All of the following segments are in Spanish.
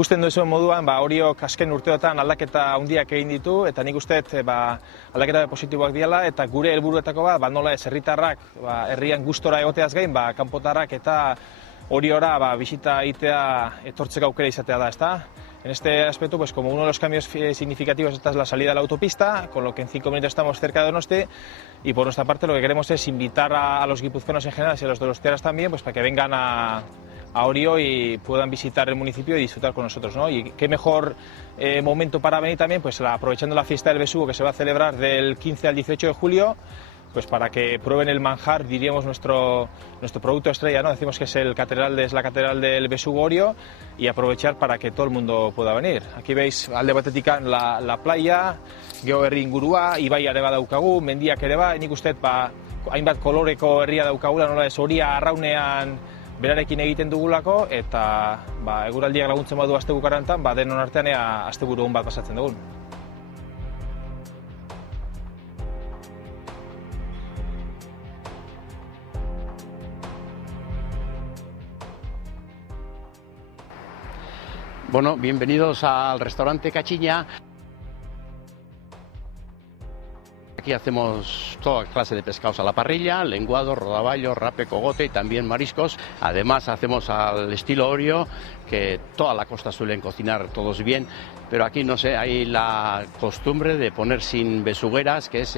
Ikusten duzuen moduan, Oriok azken urteotan aldaketa handiak egin ditu, eta nik uste aldaketa positiboak diala, eta gure helburuetako nola ez herritarrak herrian gustora egoteaz gain, kanpotarrak eta Oriora bisita egitea etortzeko aukera izatea da, ezta? En este aspecto, pues como uno de los cambios significativos esta es la salida a la autopista, con lo que en 5 minutos estamos cerca de Donosti, y por nuestra parte lo que queremos es invitar a los guipuzcoanos en general y a los donostiarras también, pues para que vengan a Orio y puedan visitar el municipio y disfrutar con nosotros, ¿no? Y qué mejor momento para venir también, pues aprovechando la fiesta del besugo que se va a celebrar del 15 al 18 de julio, pues para que prueben el manjar, diríamos nuestro producto estrella, ¿no? Decimos que es la catedral del besugo Orio, y aprovechar para que todo el mundo pueda venir. Aquí veis alde batetik la playa, gero herri ingurua, ibaiare badaukagu, mendiak ere nik uste hainbat koloreko herria daukagula, nola ez horia arraunean berarekin egiten dugulako, eta eguraldiak laguntzen badu astebukarantan, denon artean asteburu on bat pasatzen dugun. Bueno, bienvenidos al restaurante Cachiña. Aquí hacemos toda clase de pescados a la parrilla, lenguado, rodaballo, rape, cogote y también mariscos. Además hacemos al estilo Orio, que toda la costa suelen cocinar todos bien, pero aquí no sé, hay la costumbre de poner sin besugueras, que es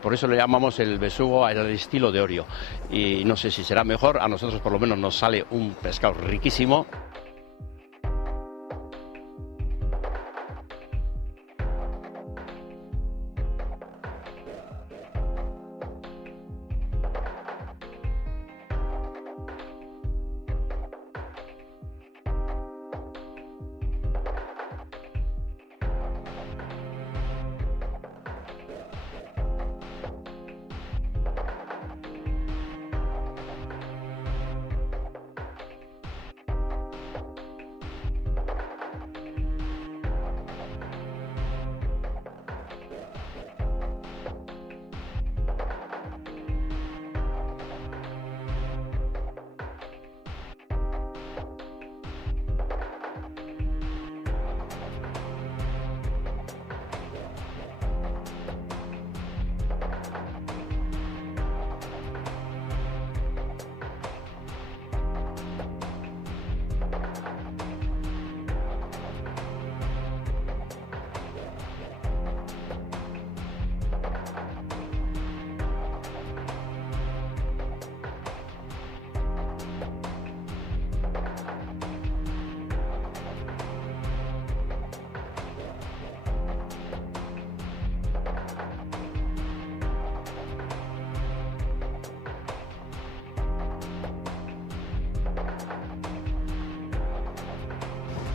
por eso le llamamos el besugo al estilo de Orio. Y no sé si será mejor, a nosotros por lo menos nos sale un pescado riquísimo.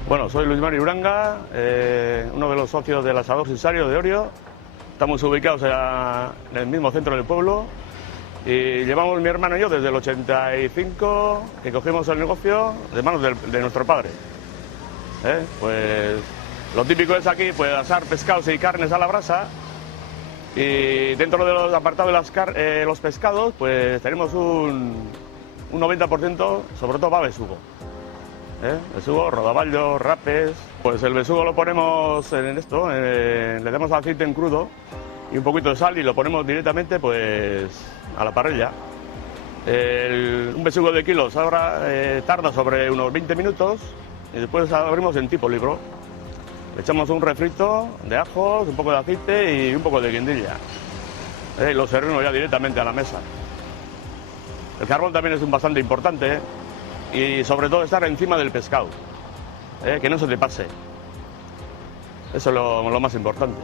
Bueno, soy Luis Mari Uranga, uno de los socios del Asador Sisario de Orio. Estamos ubicados en el mismo centro del pueblo y llevamos mi hermano y yo desde el 85 que cogimos el negocio de manos de nuestro padre. Pues lo típico es aquí pues asar pescados y carnes a la brasa, y dentro de los apartados de los pescados pues tenemos un 90% sobre todo para besugo. Besugo, rodaballo, rapes. Pues el besugo lo ponemos en esto, le damos aceite en crudo y un poquito de sal y lo ponemos directamente pues a la parrilla. Un besugo de kilos ahora tarda sobre unos 20 minutos y después abrimos en tipo libro. Le echamos un refrito de ajos, un poco de aceite y un poco de guindilla. Y lo servimos ya directamente a la mesa. El carbón también es bastante importante. Y sobre todo estar encima del pescado, que no se te pase. Eso es lo más importante.